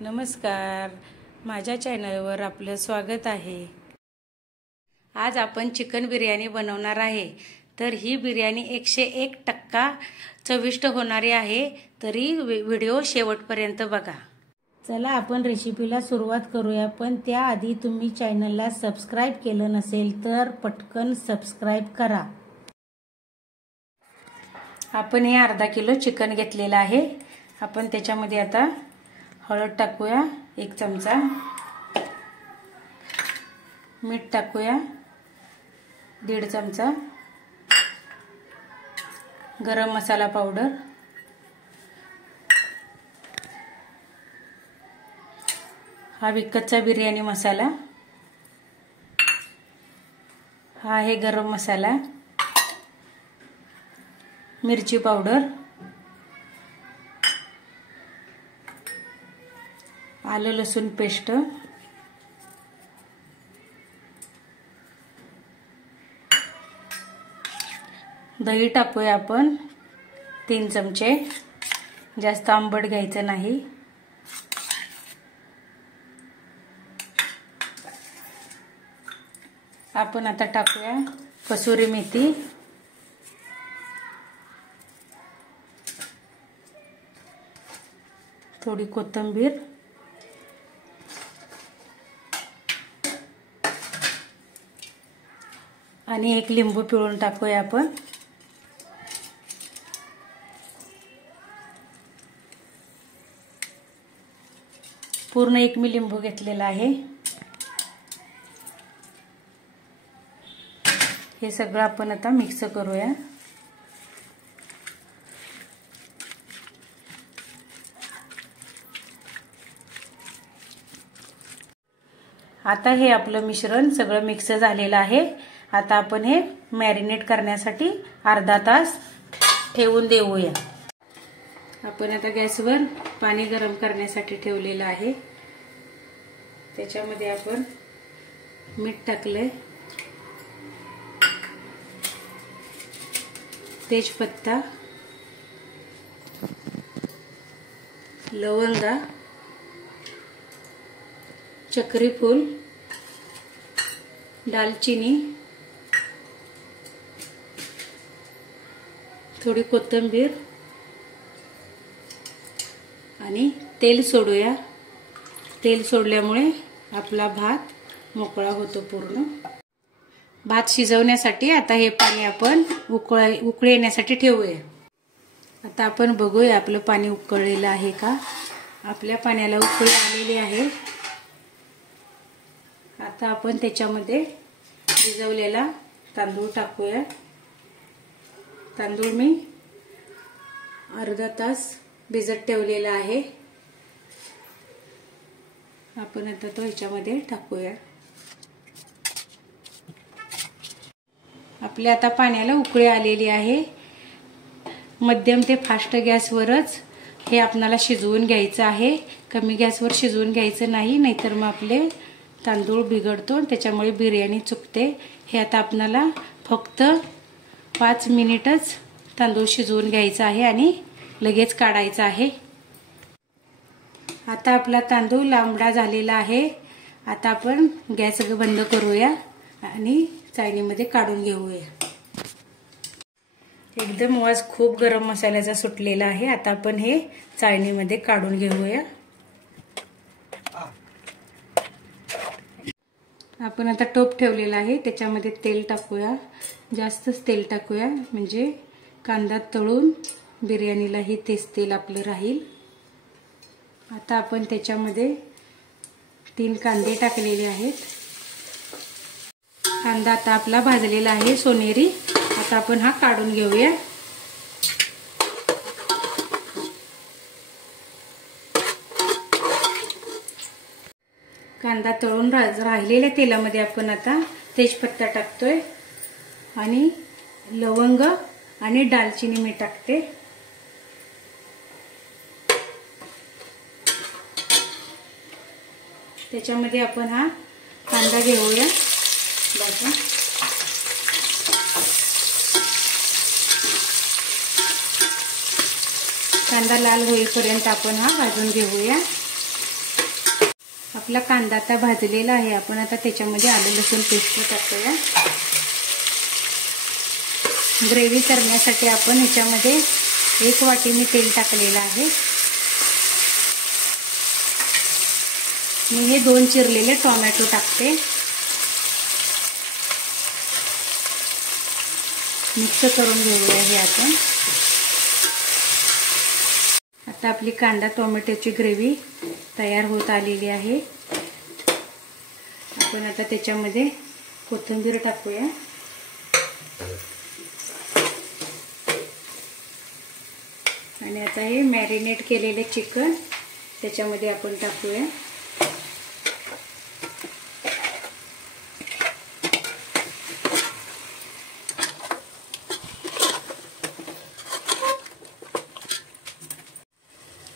नमस्कार, माझ्या चॅनलवर आपलं स्वागत आहे। आज आपण चिकन बिर्याणी बनवणार आहे। तर ही बिर्याणी 101% चविष्ट होणारी आहे, तरी व्हिडिओ शेवटपर्यंत बघा। चला आपण रेसिपीला सुरुवात करूया, पण त्याआधी तुम्ही चॅनलला सबस्क्राइब केलं नसेल तर पटकन सबस्क्राइब करा। आपण हे अर्धा किलो चिकन घेतलेलं आहे। आपण त्याच्यामध्ये आता हळद टाकूया 1 चमचा, मीठ टाकूया 1.5 चमचा, गरम मसाला पावडर, हा विकतचा बिर्याणी मसाला, हा आहे गरम मसाला, मिरची पावडर, आलं लसूण पेस्ट, दही टाकूया आपण 3 चमचे, जास्त आंबट घ्यायचं नाही। आपण आता टाकूया कसुरी मेथी, थोडी कोथिंबीर, आणि 1 लिंबू पिळून टाकूया आपण। पूर्ण 1 मी लिंबू घेतलेला आहे। हे सगळं आपण आता मिक्स करूया। आता हे आपलं मिश्रण सगळं मिक्स झालेलं आहे। आता आपण हे मॅरिनेट करण्यासाठी अर्धा तास ठेवून देऊया। आपण आता गॅसवर पाणी गरम करण्यासाठी ठेवलेलं आहे। त्याच्यामध्ये आपण मीठ टाकले, तेजपत्ता, लवंगा, चक्री फूल, दालचिनी, थोडी कोथिंबीर आणि तेल सोडूया। तेल सोडल्यामुळे आपला भात मोकळा होतो पूर्ण। भात शिजवण्यासाठी आता हे पाणी आपण उकळी येण्यासाठी ठेवूया। आता आपण बघूया आपलं पाणी उकळलेलं आहे का। आपल्या पाण्याला उकळी आलेली आहे। आता आपण त्याच्यामध्ये भिजवलेला तांदूळ टाकूया। तांदूळ मी अर्धा तास भिजत ठेवलेला आहे। आपण आता तो ह्याच्यामध्ये टाकूया। आपल्या आता पाण्याला उकळी आलेली आहे। मध्यम ते फास्ट गॅसवरच हे आपल्याला शिजवून घ्यायचं आहे। कमी गॅसवर शिजवून घ्यायचं नाही, नाहीतर मग आपले तांदूळ बिघडतो, त्याच्यामुळे बिर्याणी चुकते। हे आता आपल्याला फक्त 5 मिनिटच तांदूळ शिजवून घ्यायचा आहे आणि लगेच काढायचा आहे। आता आपला तांदूळ लांबडा झालेला आहे। आता आपण गॅस बंद करूया आणि चाळणीमध्ये काढून घेऊया। एकदम वास खूप गरम मसाल्याचा सुटलेला आहे। आता आपण हे चाळणीमध्ये काढून घेऊया। आपण आता टोप ठेवलेला आहे, त्याच्यामध्ये तेल टाकूया। जास्तच तेल टाकूया, म्हणजे कांदा तळून बिर्याणीलाही तेच तेल आपलं राहील। आता आपण त्याच्यामध्ये 3 कांदे टाकलेले आहेत। कांदा आता आपला भाजलेला आहे सोनेरी। आता आपण हा काढून घेऊया। कांदा तळून राहिलेल्या तेलामध्ये आपण आता तेजपत्ता टाकतोय आणि लवंग आणि दालचिनी मी टाकते। त्याच्यामध्ये आपण हा कांदा घेऊया। कांदा लाल होईपर्यंत आपण हा भाजून घेऊया। आपला कांदा आता भाजलेला आहे. आपण आता त्याच्यामध्ये आलं लसूण पेस्ट टाकूया. ग्रेव्ही करण्यासाठी आपण ह्याच्यामध्ये 1 वाटी मी तेल टाकलेलं आहे. मी हे 2 चिरलेले टोमॅटो टाकते. मिक्स करून घेऊया हे आपण. आता आपली कांदा टोमॅटोची ग्रेव्ही तयार होत आलेली आहे. आपण आता त्याच्यामध्ये कोथिंबीर टाकूया. आणि आता हे मॅरिनेट केलेले चिकन त्याच्यामध्ये आपण टाकूया.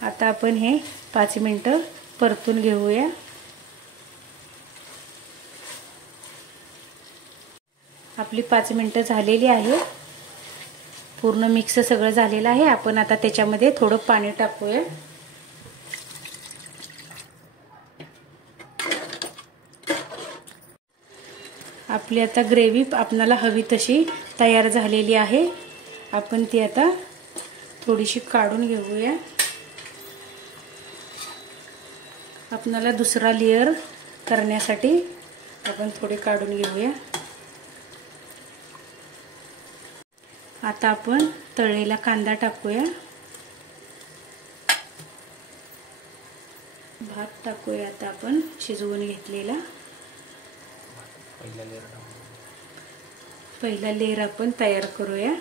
आता आपण हे 5 मिनिटं परतून घेऊया. आपली 5 मिनिटं झालेली आहे. पूर्ण मिक्स सगळं झालेलं आहे. आपण आता त्याच्यामध्ये थोडं पाणी टाकूया. आपली आता ग्रेव्ही आपल्याला हवी तशी तयार झालेली आहे. आपण ती आता थोडीशी काढून घेऊया. आपल्याला दुसरा लेयर करण्यासाठी आपण थोडी काढून घेऊया. आता आपण तळलेला कांदा टाकूया. भात टाकूया. आता आपण शिजवून घेतलेला पहिला लेयर आपण तयार करूया.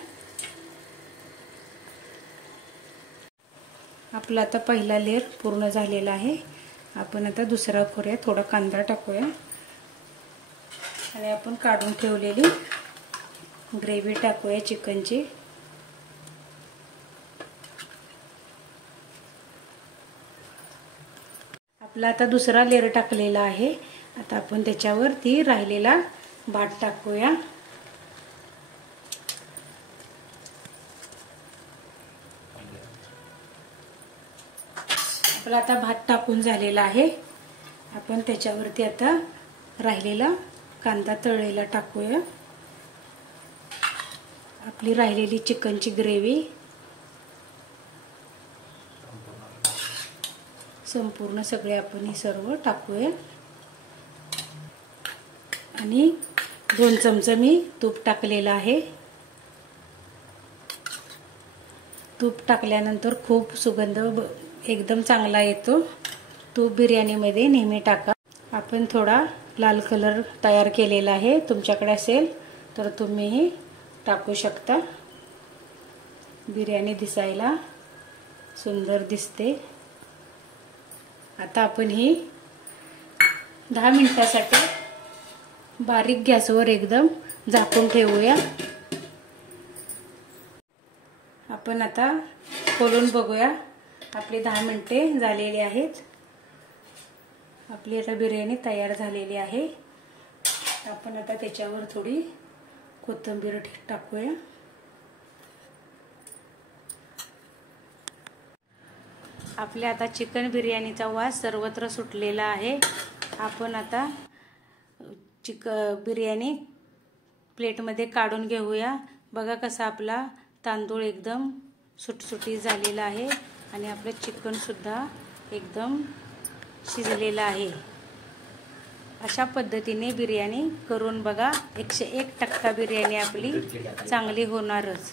आपला आता पहिला लेयर पूर्ण झालेला आहे. आपण आता दुसरा करूया. थोडा कांदा टाकूया आणि आपण काढून ठेवलेली ग्रेव्ही टाकूया चिकनची. आपला आता दुसरा लेयर टाकलेला आहे. आता आपण त्याच्यावर ती राहिलेला भात टाकूया. आपला आता भात टाकून झालेला आहे. आपण त्याच्यावरती आता राहिलेला कांदा तळलेला टाकूया. आपली राहिलेली चिकनची ग्रेव्ही संपूर्ण सगळे आपण हे सर्व टाकूया. आणि 2 चमचे मी तूप टाकलेलं आहे. तूप टाकल्यानंतर खूप सुगंध एकदम चांगला येतो. तूप बिर्याणीमध्ये नेहमी टाका. आपण थोडा लाल कलर तयार केलेला आहे. तुमच्याकडे असेल तर तुम्हीही टाकू शकता. बिर्याणी दिसायला सुंदर दिसते. आता आपण ही 10 मिनिटासाठी बारीक गॅसवर एकदम झाकून ठेवूया. आपण आता खोलून बघूया. आपली 10 मिनिटे झालेली आहेत. आपली आता बिर्याणी तयार झालेली आहे. आपण आता त्याच्यावर थोडी कोथिंबीर टाकूया. आपल्या आता चिकन बिर्याणीचा वास सर्वत्र सुटलेला आहे. आपण आता बिर्याणी प्लेटमध्ये काढून घेऊया. बघा कसा आपला तांदूळ एकदम सुटसुटीत झालेला आहे आणि आपलं चिकन सुद्धा एकदम शिजलेलं आहे. अशा पद्धतीने बिर्याणी करून बघा. 101% बिर्याणी आपली चांगली होणारच.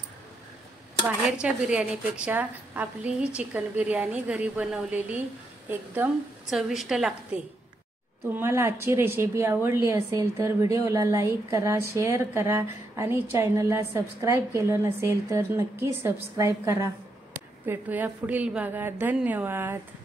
बाहेरच्या बिर्याणीपेक्षा आपली ही चिकन बिर्याणी घरी बनवलेली एकदम चविष्ट लागते. तुम्हाला आजची रेसिपी आवडली असेल तर व्हिडिओला लाईक करा, शेअर करा आणि चॅनलला सबस्क्राईब केलं नसेल तर नक्की सबस्क्राईब करा. भेटूया पुढील भागात. धन्यवाद.